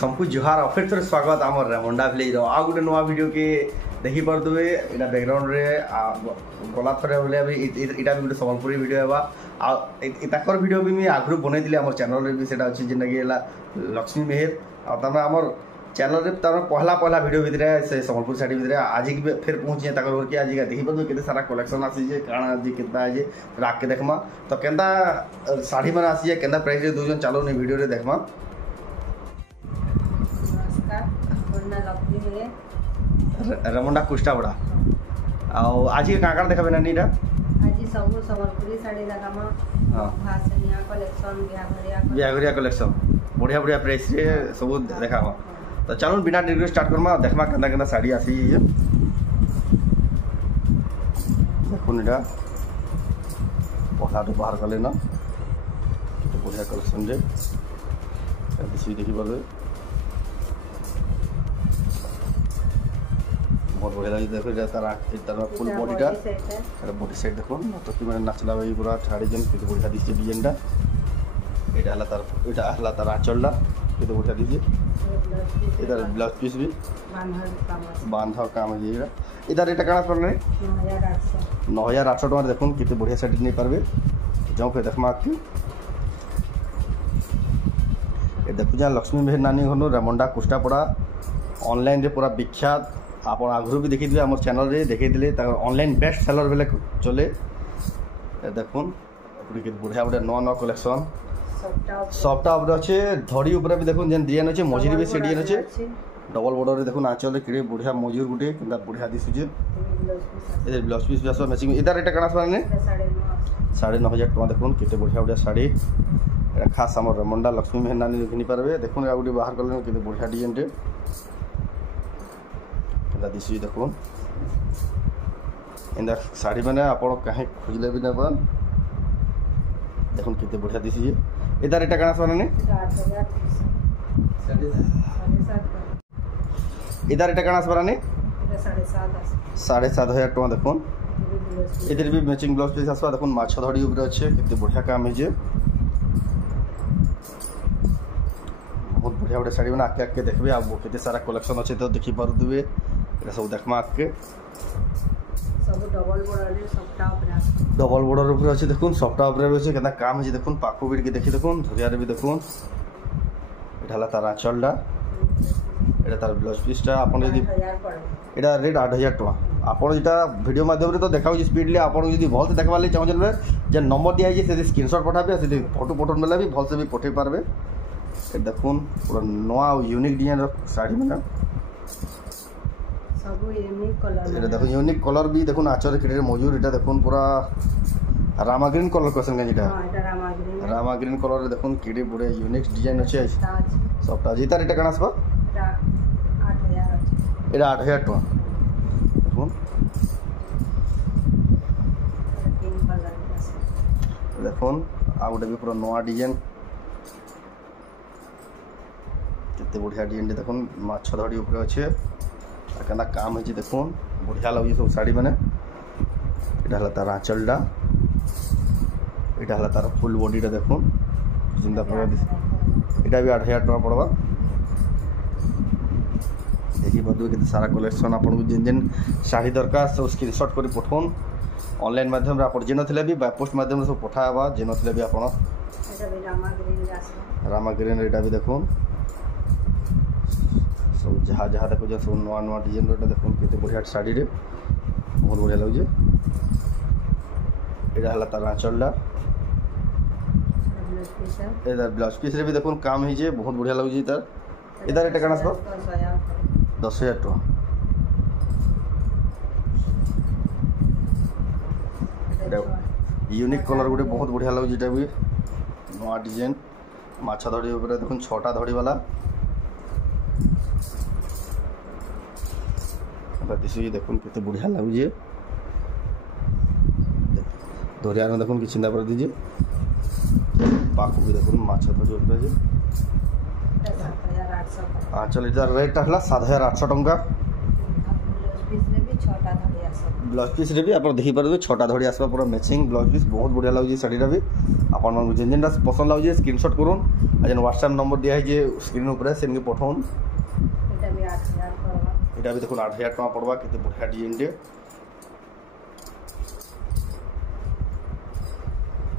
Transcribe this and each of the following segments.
सबको जुहार फिर थोड़े स्वागत आम रेमुंडा विलेज आ गोटे नुआ वीडियो के देखी पारे यहाँ बैकग्राउंड रे गला थर भाई यहाँ भी गोटे सम्बलपुरी वीडियो आकर वीडियो भी मुझे आगु बनई आम चैनल रे भी सेटा अच्छी जेनटा कि लक्ष्मी मेहर आम चैनल रे पहला पहला वीडियो भितर से सम्बलपुर साड़ी भितर आज की फिर पहुँचे घर के आज देखी पारे के सारा कलेक्शन आसी काण आज कितना है राग के देखमा तो केन्ता साड़ी मैंने आसी के प्राइस दूजन चलो नहीं वीडियो रे देखमा रेमुंडा कुष्टा बड़ा आज के काकाड़ देखाबे नानी रा आज सब सम्बलपुरी साड़ी देखामा हां भासनिया कलेक्शन बियाघरिया कलेक्शन बढ़िया बढ़िया प्राइस रे सब देखामा तो चलो बिना डिग्री स्टार्ट करमा देखमा केना केना साड़ी आसी देखुन इटा पहला बाहर कले ना बढ़िया कलेक्शन रे देखी पारे बहुत बढ़िया लगे देखो तार फुल बॉडीटा बॉडी साइड देखो तो कि मैंने नाचला भाई पूरा छाड़ी जन कितने बढ़िया दिखे डिजाइनटा यहाँ हला तार आंचलटा कितने बढ़िया दिखे इधर ब्लाउज पीस भी बांधा काम है इधर एटा काଣା पड़ने 9800 टका देखो कितने बढ़िया साड़ी नहीं पारबे जाओ फिर देखमा आके ए देखु जा लक्ष्मी मेहर नानी घर रेमुंडा कुष्टापड़ा ऑनलाइन रे पूरा विख्यात आप आगु भी देखी आम चैनल रे देखी ऑनलाइन बेस्ट सेलर बेले चले देखुन बढ़िया बढ़िया नुआ नुआ कलेक्शन सबटा अच्छे धड़ी उपर भी देखुन जेन डिजाइन अच्छे मझे भी से डिजाइन अच्छे डबल बॉर्डर देखुन आंचल कि बढ़िया मजूर गुटे कि बढ़िया दिशुचे इधर ब्लाउज पीस भी मैचिंग इधर एटा काଣା पाने 9,500 टका देखुन कितने बढ़िया बढ़िया साड़ी खास आम रेमुंडा लक्ष्मी मेहर नानी घिनी पारे देखुन आ गोटे बाहर कले कितने बढ़िया डिजाइन टे दिशु देखुन एंदा साड़ी मैंने आप कहीं खोजले भी ना पान देखुन कितने बढ़िया दिशि इधर एटा काଣା पाने इधर एटा काଣା पाने 7,500 टका देखुन इधर भी मैचिंग ब्लाउज पीस आसवा देखुन माछ धड़ी ऊपर अच्छे कितने बढ़िया काम है बहुत बढ़िया बढ़िया साड़ी मैंने आके आके देखबे आप केते सारा कलेक्शन अच्छे तो देखी पारुवे ये सब देखमा आके सब डबल बॉर्डर ऊपर अच्छे देखुन सफ्टा ऊपर अच्छे केना काम है देखुन पाखो बिट के देखी देखुन धरिया भी देखुन एठाला तार आंचलटा एटा तार ब्लाउज पीसटा आपन यदि एटा रेट 8,000 टका आपन जेटा वीडियो माध्यम रे तो देखाउ स्पीडली आपन यदि भल से देखबा ले चाहन जे नंबर दिया है से स्क्रीनशॉट पठाबे से फोटो फोटो मेला भी भल से भी पठे पारबे ए देखुन पूरा नया यूनिक डिजाइन साड़ी में सब यूनिक कलर ये देखो यूनिक कलर भी देखो आचर किरे मजूर एटा देखो पूरा रामा ग्रीन कलर क्वेश्चन का जेटा हां एटा रामा ग्रीन कलर देखो किरे पूरे यूनिक डिजाइन अछि सबटा जेता एटा काଣା आसबा एटा 8,000 टका देखो देखो आ गोटे भी पूरा नया डिजाइन कितने बढ़िया डिजाइन देखो माछ धड़ी ऊपर अच्छे केना काम है देखो बढ़िया लगे सब साड़ी मैंने यहाँ तार आंचलटा यहाँ तार फुल बॉडीटा देखो चिंता यहाँ भी 8,000 टका पड़वा देखी पारे के सारा कलेक्शन आपको जेन जेन साड़ी दरकार सब स्क्रीनशॉट कर पठाउन ऑनलाइन माध्यम आप जेन थे भी बाय पोस्ट माध्यम सब पठावा जेन थे भी आप रामा ग्रीन एटा भी देखो सब जहाँ जहाँ देखो जो सब नुआ नुआ डिजाइन देखो कितने बढ़िया साड़ी रे बहुत बढ़िया लगे यहाँ तार आंचलटा इधर ब्लाउज पीस रे भी देखो काम है बहुत बढ़िया लगे इधर एटा काଣା 10,000 टका यूनिक कलर गोटे बहुत बढ़िया लगे जेटा भी नुआ डिजाइन माछ धड़ी ऊपर देखो 6टा धड़ी वाला दिशु देखुन कितने बढ़िया लगे धरिया में देखुन कि चिंता कर दीजिए पाखु भी देखुन माछ धरी ऊपर आंचल इधर रेट हला 7,800 टका छटा धरी आस ब्लाउज पीस रे भी आप देखि पारबे 6टा धड़ी आसबा पूरा मैचिंग ब्लाउज पीस बहुत बढ़िया लागुଛି ଶାଢ଼ୀଟା भी आपन मन जेन जेनटा पसंद लागुଛି स्क्रीनशॉट करूँ आ जेन व्हाट्सएप नंबर दिया है जे स्क्रीन ऊपर सेन के पठाउन एटा भी 8000 पड़वा एटा भी देखो 8000 टका पड़वा केते बढ़िया डिजाइन दे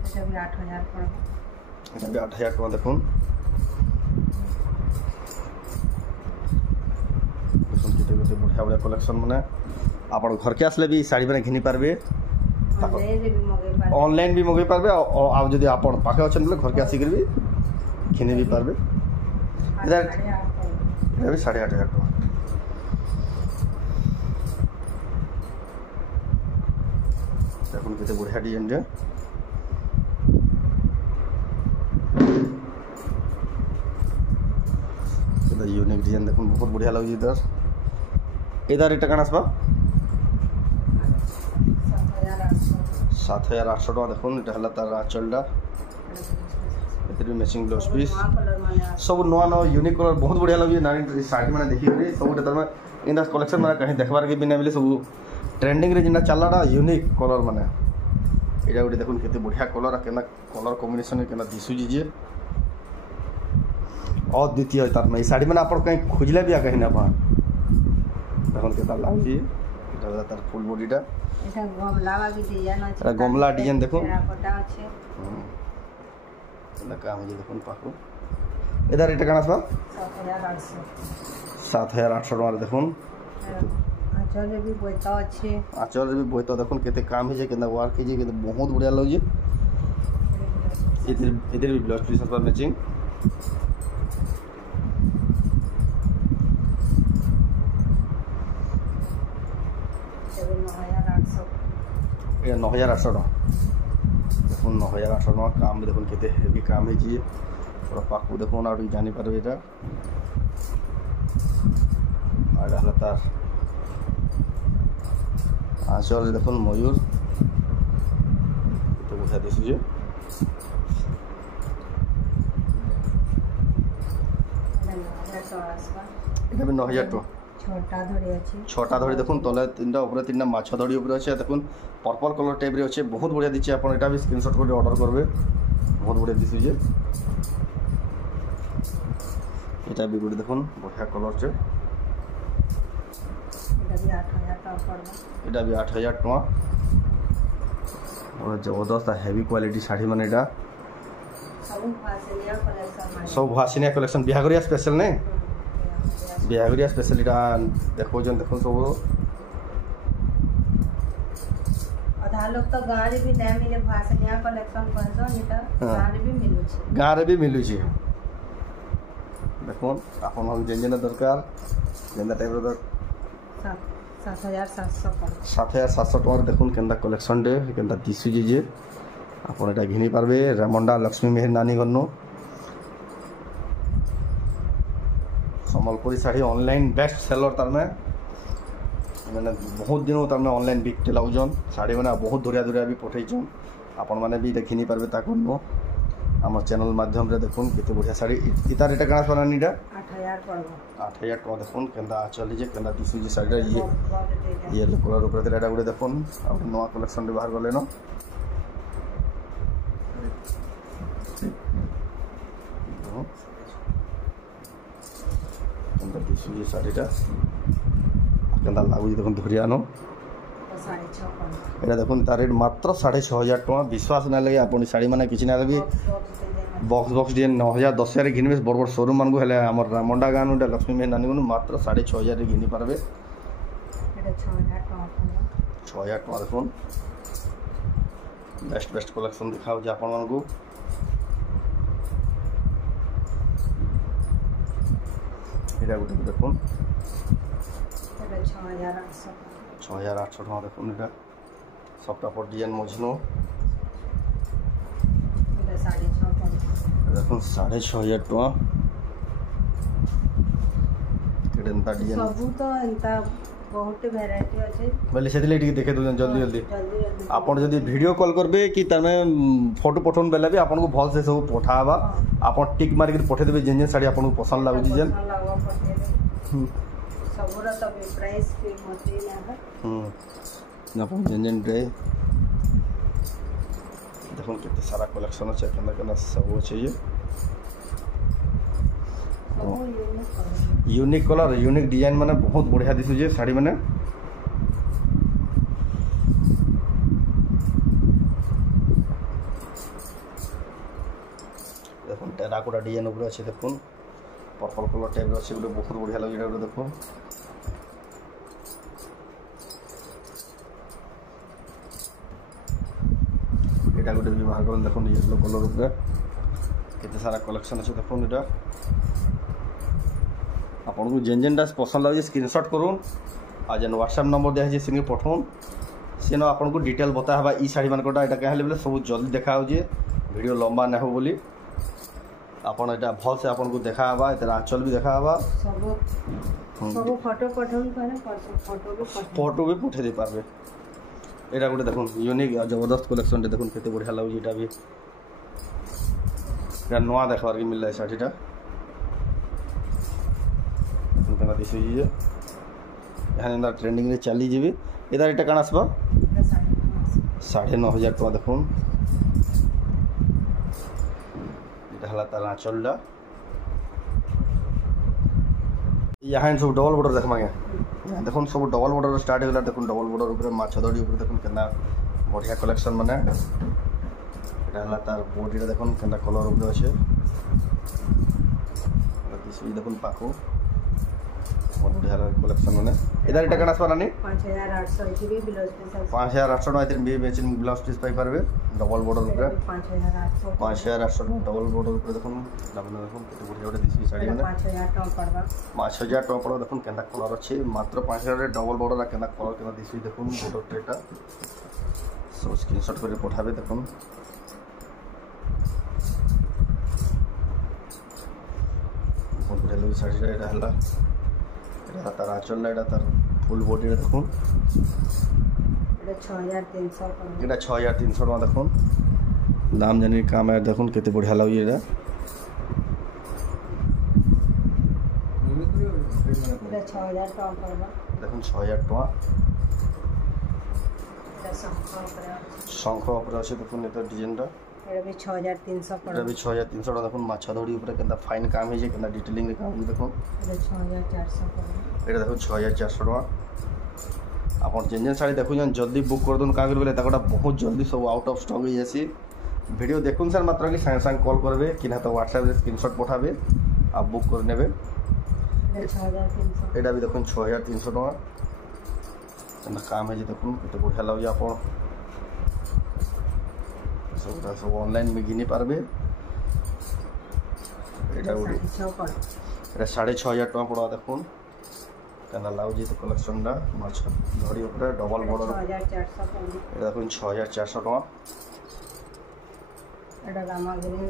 एटा भी 8000 पड़वा एटा भी 8000 टका देखुन केते केते बढ़िया बढ़िया कलेक्शन माने आप घर के आसले भी साड़ी मैंने घिनी पारबे ऑनलाइन भी मगे पारबे और जदि आप पाखे अच्छे बोले घर के आसिक भी घिनी भी पारबे इधर भी 8,500 टका देखुन केते बढ़िया डिजाइन दे यूनिक डिजाइन देखुन बहुत बढ़िया लगे इधर इधर रेट कण आसबा 7,800 टका देखुन एटा हला तार आंचलटा एते भी मैचिंग ब्लाउज पीस सब नवा नवा यूनिक कलर बहुत बढ़िया लगे नानी साड़ी माने देखि रे सब एटा में इंदा कलेक्शन माने कहीं देखबार के बिना मिले सब ट्रेंडिंग रे जिना चलाडा यूनिक कलर माने एटा गुडी देखुन केते बढ़िया कलर केना कलर कॉम्बिनेशन केना दिसु जे और द्वितीय तार में साड़ी माने आप कहीं खोजले भी आ कहीं ना पा देखुन केता लागी एटा तार फुल बॉडीटा এটা গমলা भी डिजाइन আছে এটা গমলা ডিজাइन দেখো টেরাকোটা আছে এটা কাম যে দেখুন পাকো এদার এটা কানা সব 7,800 টাকা দেখুন আঁচলে भी বইতা আছে আঁচলে भी বইতা দেখুন কেতে কাম হইছে কেনা ওয়ার্ক হইছে কেতে বহুত বড়িয়া লাগছে এদের भी ব্লাউজ পিস আছে ম্যাচিং ये 9,800 टका देखुन 9,800 टका काम देखुन केते हेवी काम है जी पूरा पाकू देखुन और जानी पारबे एटा आडा हलतार आंचल देखुन मयूर तो बुझा दिसु जे এটা भी 9,000 टका छटा धड़ी देखुन तले तीनटा ऊपर तीनटा माछ धड़ी ऊपर अच्छे देखुन पर्पल कलर टाइप रे अच्छे बहुत बढ़िया दीचे आप एटा भी स्क्रीनशॉट कर ऑर्डर करबे बहुत बढ़िया दिसु जे एटा भी गुड देखुन बढ़िया कलर छे एटा भी 8,000 टका और जबरदस्त हेवी क्वालिटी साड़ी माने एटा सब भासिनिया कलेक्शन बिहागरिया स्पेशल ने बिहागरिया स्पेशल एटा देखो जन देखो सब आधा लोग तो गाड़ी भी नहीं मिले भाषणिया कलेक्शन करजो निता गाड़ी भी मिलु छै गारे भी मिलु छै देखो आपन हम जेन दरकार जेंदा टाइप रो 7,700 पर 7,700 टका देखुन केंदा कलेक्शन दे केंदा दिसु जे आपन एटा घिनी पारबे रामंडा लक्ष्मी मेहर नानी गन्नो Sambalpuri sari online best seller तार में मैंने बहुत दिन तार में ऑनलाइन बिकते लाउजन साड़ी मैंने बहुत दूरिया दूरिया भी पठेचन आपण मैंने भी देखी पारबे ताको आम चैनल माध्यम रे देखुन केते बढ़िया साड़ी इतार एटा काना सोनानीटा 8,000 पड़बो 8,000 टका देखुन केंदा चली जे केंदा दिसु जे साड़ी ये कलर ऊपर एटा गुडे देखुन अब नवा कलेक्शन रे बाहर गले न केंदा दिसु जे साड़ीटा केंदा लागु देखुन धरिया न 6,500 एटा देखुन तार रेट मात्र 6,500 टका विश्वास ना लगे आपन साड़ी माने किछि ना लगे बॉक्स बॉक्स डिजाइन 9,000 10,000 रे घिनबे बड़ बड़ शोरूम मान को हेले हमर रामंडा गानु लक्ष्मी में नानी को मात्र 6,500 रे घिनी पारबे एटा 6,000 टका 6,000 टका देखुन बेस्ट बेस्ट कलेक्शन दिखाओ जे आपन मान को एटा गुटे देखुन एटा 6,800 टका देखुन एटा सबटा पर डिजाइन मझनो एटा 6,500 पर देखुन 6,500 टका केडेंता डिजाइन सबू तो एंता बहुत वैरायटी अछि बोले सेदिले टिके देखे दो जल्दी जल्दी आपन जदी वीडियो कॉल करबे कि तमे फोटो पठोन बेला भी आपन को भल से सब पठावा आपन टिक मार के पठे देबे जेन जेन साड़ी आपन को पसंद लागु जेन सबुरा तो भी प्राइस भी मते ना है ना अपन जेन ड्रे देखो कितने सारा कलेक्शन अच्छे केना सब चाहिए यूनिक कलर यूनिक डिजाइन माने बहुत बढ़िया दिशुजे साड़ी माने देखो टेराकोटा डिजाइन ऊपर अच्छे देखो पर्पल कलर टाइप अच्छे गोटे बहुत बढ़िया लगे ये देखो এটা গোটে বিবাহ করেন দেখুন ইয়েলো কলর উপরে কেতে সারা কলেকশন আছে দেখুন এটা আপনার যেনটা পছন্দ লাগে স্ক্রিনশট করুন আর যেন হোয়াটসঅ্যাপ নম্বর দেওয়া হয়েছে সেনে পঠাউন সেন আপনার ডিটেল বতা হবা ই শাড়ি মানকটা এটা कहले বেলে সব জলদি দেখা হচ্ছে ভিডিও লম্বা না হব বলি আপন এটা ভালসে আপনার দেখা হবা এর আঁচল भी দেখা হবা সব ফটো পঠাউন করে ফটো भी পঠাই দে পারবে এটা গোটে দেখুন यूनिक जबरदस्त कलेक्शन देखुन केते बढ़िया लगुच এটা भी এটা নয়া দেখবার কি মিললা শাড়িটা দেখুন কেনা দিছি যে এখানে না ট্রেন্ডিং রে চালি যাবে এদার এটা কান আসবা 9,500 টাকা দেখুন এটা হলা তার আঁচলটা यहाँ सब डबल बॉर्डर देखमा देखुन सब डबल बॉर्डर स्टार्ट होगा देखुन डबल बॉर्डर ऊपर माछधड़ी ऊपर देखुन केना बढ़िया कलेक्शन माने এটা হলা তার বডিটা দেখুন কেনা কলর উপরে আছে দিছি দেখুন পাকো बढ़िया कलेक्शन माने इधर এটা কানা আসবা নানি 5800 এটিবি ব্লাউজ পিস আছে 5800 টাকা এর ম্যাচিং ব্লাউজ পিস পাই পারবে ডবল বর্ডার উপরে 5800 ডবল বর্ডার উপরে দেখুন দামনা দেখুন কত बढ़िया ওটা দিছি শাড়ি মানে 5000 টাকা পড়বা 5000 টাকা পড়বে দেখুন কেনা কলর আছে মাত্র 5000 এর ডবল বর্ডার আর কেনা কলর কেনা দিছি দেখুন বর্ডার এটা সো স্ক্রিনশট করে পাঠাবে দেখুন बहुत बढ़िया लगी শাড়িটা এটা হলা এটা তার আঁচলটা এটা তার ফুল বডিটা দেখুন এটা 6300 টাকা এটা 6300 টাকা দেখুন দাম জানি কাম আর দেখুন কেতে बढ़िया লাগি এটা এটা 6000 টাকা পড়বা দেখুন 6000 টাকা এটা শঙ্খ উপরে আছে দেখুন এটা ডিজাইনটা এটা भी 6300 পড়বা এটা भी 6300 টাকা দেখুন মাছাধড়ি উপরে কেনটা ফাইন কাম হয়েছে কেনটা ডিটেলিং রে কাম দেখুন এটা 6400 পড়বা এটা দেখুন 6400 টাকা আপন যেন শাড়ি দেখুন জলদি বুক করে দিন কাগজ বলে তাকটা বহুত জলদি সব আউট অফ স্টক হয়ে যাচ্ছে ভিডিও দেখুন স্যার মাত্র কি সঙ্গে সঙ্গে কল করবে কিনা তো হোয়াটসঅ্যাপ রে স্ক্রিনশট পাঠাবে আর বুক করে নেবে এটা 6300 এটা भी দেখুন 6300 টাকা কেনটা কাম হয়েছে দেখুন কত बढ़िया লাগে আপন सब ऑनलाइन में घिनी पारबे এটা ওড়ি এটা 6500 টাকা পড়া দেখুন কেন লাউজি তো কালেকশনটা মাছ ধরি উপরে ডবল বর্ডার 6400 পড়বে এটা দেখুন 6400 টাকা এটা রামা গ্রিন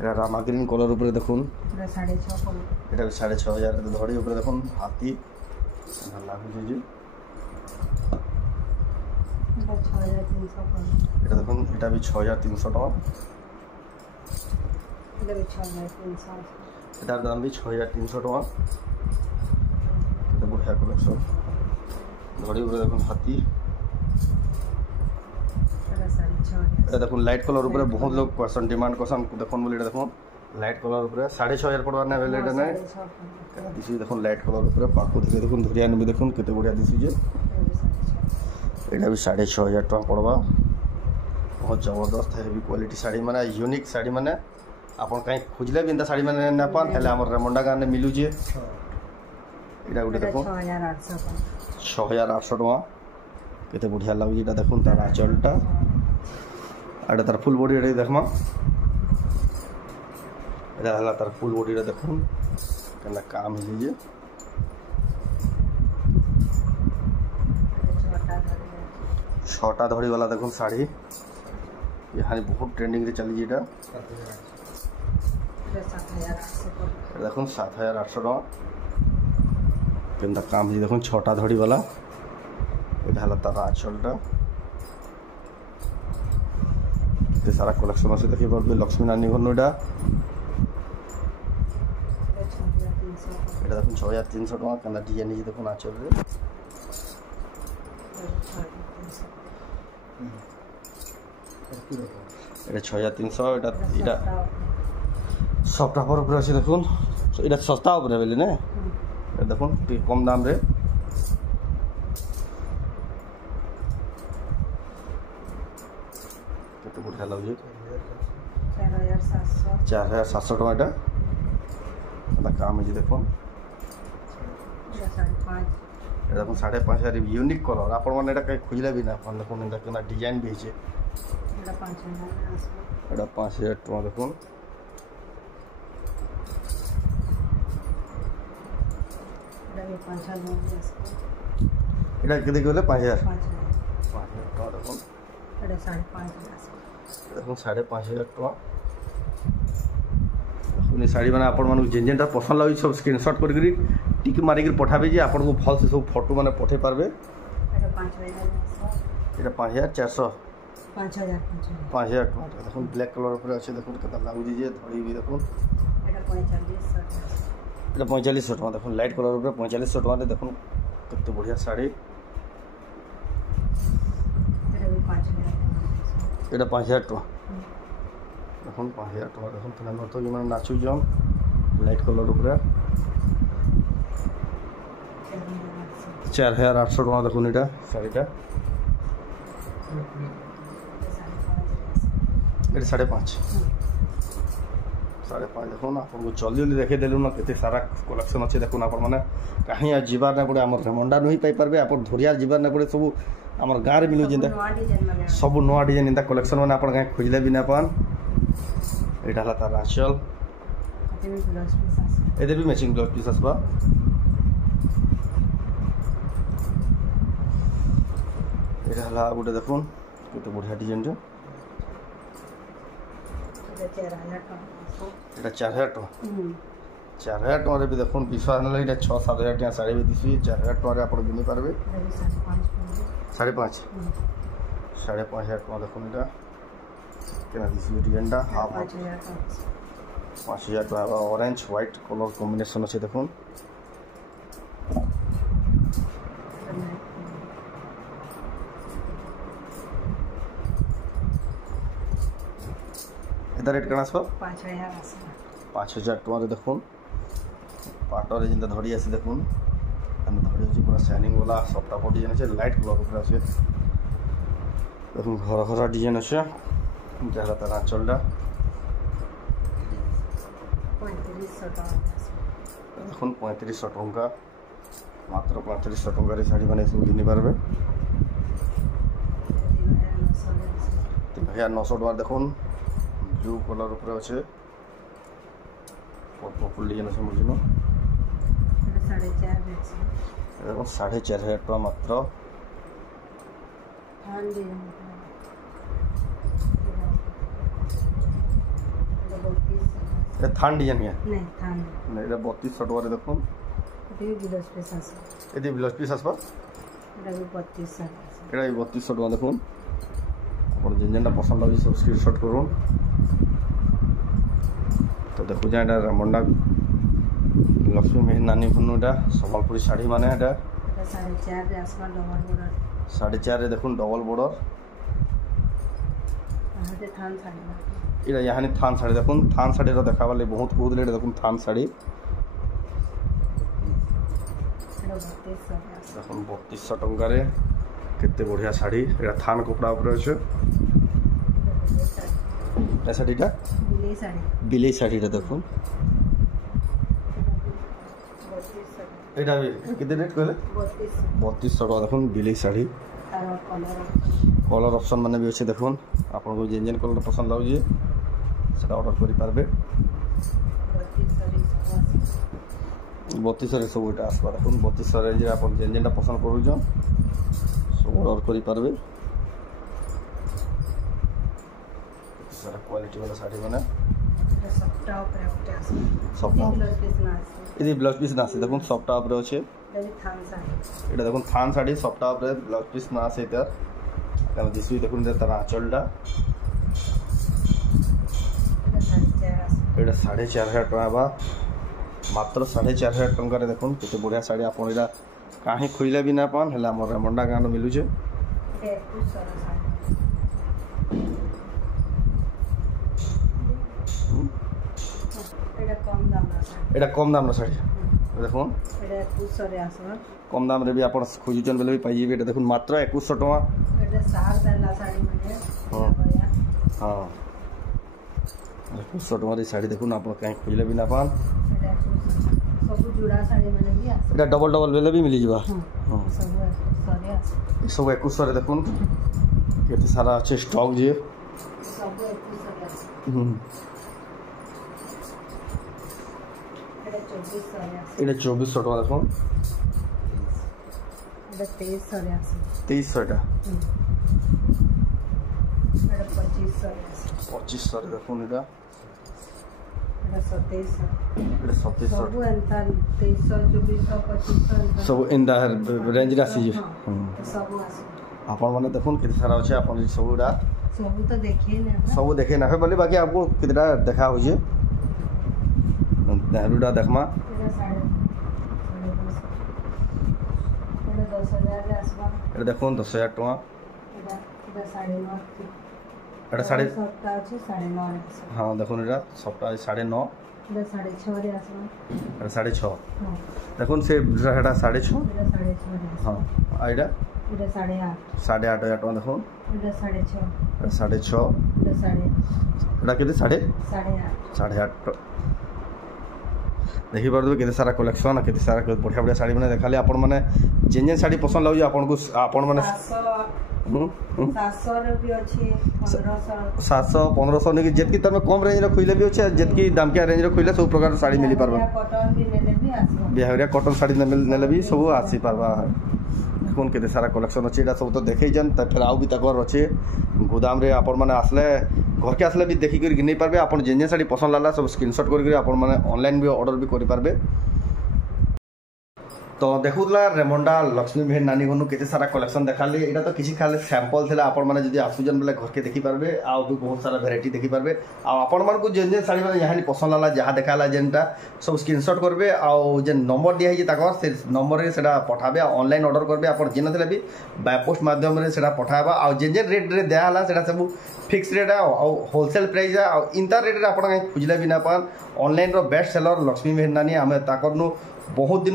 এটা রামা গ্রিন কলার উপরে দেখুন এটা 650 পড়বে এটা 6500 এটা ধরি উপরে দেখুন হাতি কেন লাগুজি জি এটা 6300 পড়বে এটা দেখুন এটা भी 6300 টাকা এটা भी 6300 এটার দাম भी 6300 টাকা এটা बढ़िया कलेक्शन ধরি উপরে দেখুন হাতি এটা 6500 এটা দেখুন লাইট কলর উপরে বহুত লোক কোয়েশ্চন ডিমান্ড করছেন দেখুন বলি এটা দেখুন লাইট কলর উপরে 6500 পড়বা না বেলে এটা নাই কেনা দিছি দেখুন লাইট কলর উপরে পাকু থেকে দেখুন ধরিয়া নেবে দেখুন কেতে বড়িয়া দিছি যে এটা भी 6500 টাকা পড়বা बहुत जबरदस्त हेवी क्वालिटी साड़ी माने यूनिक साड़ी माने आपन कहीं खोजले बिंदा साड़ी माने ना पान हेले हमर रेमंडा गाने मिलू जे এটা গুটে দেখুন 6800 টাকা কেতে बढ़िया লাগি এটা দেখুন তার আঁচলটা আর এটা তার ফুল বডি এটা দেখমা এটা হলা তার ফুল বডিটা দেখুন কেনা কাম হইছে ছটা ধরি वाला দেখুন শাড়ি यहाँ बहुत ट्रेंडिंग रे चली এটা দেখুন 7800 টাকা কেনটা কাম হইছে দেখুন ছটা ধরি वाला এটা হলা তার আঁচলটা এতে সারা কালেকশন আছে দেখি পারবে লক্ষ্মী নানি ঘর এটা এটা দেখুন 6300 টাকা কেনা ডিজাইন নিয়ে দেখুন আঁচলরে এটা 6300 এটা এটা সফট কাপড় উপরে আছে দেখুন এটা সস্তা উপরে বলি না এটা দেখুন কম দাম রে কত বড় লাগুছে 4700 টাকা এটা এটা কাম আছে দেখুন এটা দেখুন 5500 यूनिक कलर आपण माने এটা কই খুঁজলে বি না अपन দেখুন এটা কেনা ডিজাইন भी আছে এটা 5000 টাকা দেখুন এটা কেদে গেলে 5000 টাকা দেখুন এটা 5500 দেখুন 5500 টাকা देखुन शाढ़ी मैंने आपण मानक जेन जेनटा पसंद लगे सब स्क्रीनशॉट करके टिक मारिक पठाबे जे आपन को भल से सब फोटो माने पठे पारबे এটা 5400 5000 টাকা দেখুন ব্ল্যাক কালার উপরে আছে দেখুন কত লাগুজি যে ধরি বি দেখুন এটা 4500 টাকা দেখুন লাইট কালার উপরে 4500 টাকা দেখুন কত বঢ়িয়া শাড়ি এটা 5000 টাকা দেখুন 5000 টাকা দেখুন তাহলে মতো যেমন নাচু জম লাইট কালার উপরে 4800 টাকা দেখুন এটা শাড়িটা এটা 5.5 দেখুন আপনার জলদি জলদি দেখে দেলু না কেতে সারা কলেকশন আছে দেখুন আপনার মানে কাহি আর যাবার না পড়ে আমার রেমন্ডা নই পাই পারবে আপন ধরিয়া যাবার না পড়ে সব আমার গাঁরে মিলু যেটা সব নয়া ডিজাইন ইন্দা কলেকশন মানে আপনার গাঁ খুঁজলে भी না পান এটা হলা তার আঁচল এদের भी ম্যাচিং ব্লাউজ পিস আসবা এটা হলা গোটে দেখুন কত বড়িয়া ডিজাইনটা এটা 4000 টাকা 4000 টাকা भी দেখুন বিশ্বাস না এটা 6-7 টাকা শাড়ি भी দিছি 4000 টাকা আপনি কিনি পারবে 5.5 5.5 টাকা দেখুন এটা কেনা দিছি ডিজাইনটা হাফ 5000 টাকা অরেঞ্জ হোয়াইট কালার কম্বিনেশন আছে দেখুন এটা রেট কেনা সব 5000 টাকা দেখুন পাটরে যেটা ধরি আছে দেখুন আমি ধরি আছে পুরো শাইনিং वाला সফট কাপড় ডিজাইন আছে লাইট কালার উপরে আছে দেখুন ঘর ঘর ডিজাইন আছে যারা তার আঁচলটা 3500 টাকা দেখুন 3500 টাকা মাত্র 3500 টাকার শাড়ি মানে সব কিনি পারবে 3900 টাকা দেখুন ব্লু কালার উপরে আছে পপুলার ডিজাইন আছে মজিনো এটা 4500 টাকা মাত্র এটা থান ডিজাইন है नहीं थान नहीं এটা 3200 টাকা দেখুন এটি ব্লাউজ পিস এটি ব্লাউজ পিস আছে আসবা এটা 3200 এটা 3200 টাকা দেখুন আপনার যেন যেনটা পছন্দ হবে সব স্ক্রিনশট করুন তো দেখুন যে এটা রামন্ডা লক্ষ্মী মেহের নানি ভুনুটা সম্বলপুরি শাড়ি মানে এটা 4.5 রে আসবা ডবল বর্ডার 4.5 রে দেখুন ডবল বর্ডর হাতে থান শাড়ি এটা ইয়াহানি থান শাড়ি দেখুন থান শাড়িটা দেখাবালে বহুত বহুত এটা দেখুন থান শাড়ি দেখুন 3200 টাকারে কেতে বঢ়িয়া শাড়ি এটা থান কপড়া উপরে আছে এই শাড়িটা বিলেই শাড়িটা দেখুন এটা কেতে রেট কইলে 3200 টাকা দেখুন বিলেই শাড়ি কলর অপশন মানে भी আছে দেখুন আপনাকে যেন যেন কলর পছন্দ লাগুছে সেটা অর্ডার করি পারবে 3200 सब এটা আসবা দেখুন 3200 রেঞ্জে আপন যেন যেনটা পছন্দ করুছন সব অর্ডার করি পারবে সারা কোয়ালিটি वाला শাড়ি মানে সফটটা উপরে উঠে আসে সফটটা এই ব্লাউজ পিস না আছে দেখুন সফটটা উপরে আছে এটা দেখুন থান শাড়ি সফটটা উপরে ব্লাউজ পিস না আছে এটা কারণ দিছি দেখুন তার আঁচলটা এটা 4500 টাকা বা मात्र 4,500 टंका देखुन केते बढ़िया साड़ी आपन इरा काहे खोइले भी ना पान हला हमर रेमंडा गान मिलु छे। एटा कम दाम रो साड़ी देखुन कम दाम रे भी आप खोजुचन बेले भी पाइबे। एटा देखुन मात्र 2100 टका। एटा सार दला साड़ी माने हां 2100 टका रे साड़ी देखुन आप कहीं खोजले भी ना पान। सब जुड़ा साड़ी माने भी आसे एटा डबल डबल बेले भी मिली जीवा। हां सब 2100 रे देखुन केते सारा अच्छे स्टॉक जे सब 2100 आसे। एटा 2400 टका देखुन। एटा 2300 आसे। 2300 टा। एटा 2500 आसे। 2500 रे देखुन एटा। एटा 2700। एटा 2700 सब एंता 2300 2400 2500 सब इंदा रेंज रासी जे। सब आसे आपन माने देखुन केते सारा अछि आपन सबुडा सब तो देखिए ना सब देखे ना बोले बाकी आपको कितना देखा हो जे नेहरूडा देखमा। एटा 10,000 रे आसबा। एटा देखुन 10,000 टका। एटा 9.5 एटा साढ़े सप्ताह अछि 9.5 रे। हां देखुन एटा सप्ताह 9.5। एटा 6.5 रे आसबा। एटा 6.5 हां देखुन से एटा 6.5। एटा 6.5 रे। हां आइडा एटा 8.5 8.5 टका देखुन। एटा 6.5 एटा 6.5 एटा 8.5 एटा केते 8.5 8.5 देखि पारबे केते सारा कलेक्शन केते सारा बढ़िया बढ़िया साड़ी माने देखाले आपन माने जेन साड़ी पसंद लागु आपन को आपन माने 700 रे भी अछि 1500 700 1500 ने जेतकी तमे कम रेंज रे खोइले भी अछि जेतकी दाम के रेंज रे खोइले सब प्रकार साड़ी मिली पारबा। कॉटन भी नेले भी आसबा। बिहारिया कॉटन साड़ी नेले भी सब आसी पारबा। देखुन केते सारा कलेक्शन अछि एटा सब तो देखै जन त फिर आउ भी तकर अछि गोदाम रे आपन माने आसले घर के आसले भी देखि कर नै पारबे। आपन जेन साड़ी पसंद लाला सब स्क्रीनशॉट कर आपन माने ऑनलाइन भी ऑर्डर भी करि पारबे। तो देखुला रेमंडा लक्ष्मी भेन नानी घनु केते सारा कलेक्शन देखाली एटा तो किछि खाली सैंपल थिला आपन माने जदी आसुजन बेले घर के देखि पारबे आ भी बहुत सारा वैरायटी देखि पारबे। आ आपन मान को जेन साड़ी माने यहानी पसंद लाला जहा देखाला जेनटा सब स्क्रीनशॉट करबे आ जे नंबर दिया है ताकर से नंबर रे सेटा पठाबे ऑनलाइन ऑर्डर करबे। आपन जेन थिला भी बाय पोस्ट माध्यम रे सेटा पठाबा आ जेन रेट रे देहाला सेटा सब फिक्स रेट आ होलसेल प्राइस आ इंटर रेट रे आपन खुजले भी ना पान। ऑनलाइन रो बेस्ट सेलर लक्ष्मी भेन नानी हमें ताकरनु बहुत दिन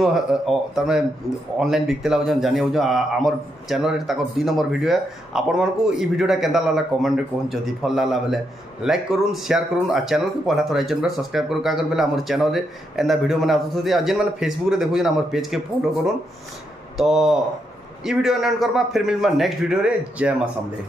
तमें ऑनलाइन बिकते लागुन जानी हो आमर चैनल रे ताको 2 नंबर वीडियो है। आपण मन को ई वीडियोटा केंदा लाला कमेंट रे कहन जदी फल लाला बेले लाइक करूँ शेयर करूँ आ चैनल को पहला थोड़ा चैनल सब्सक्राइब करूँ का कर बेले हमर चैनल रे एंदा वीडियो माने आथुथि आ जेन माने फेसबुक रे देखु जन हमर पेज के फॉलो करूँ। तो ई वीडियो एंड करमा फिर मिलमा नेक्स्ट वीडियो रे। जय मां समले।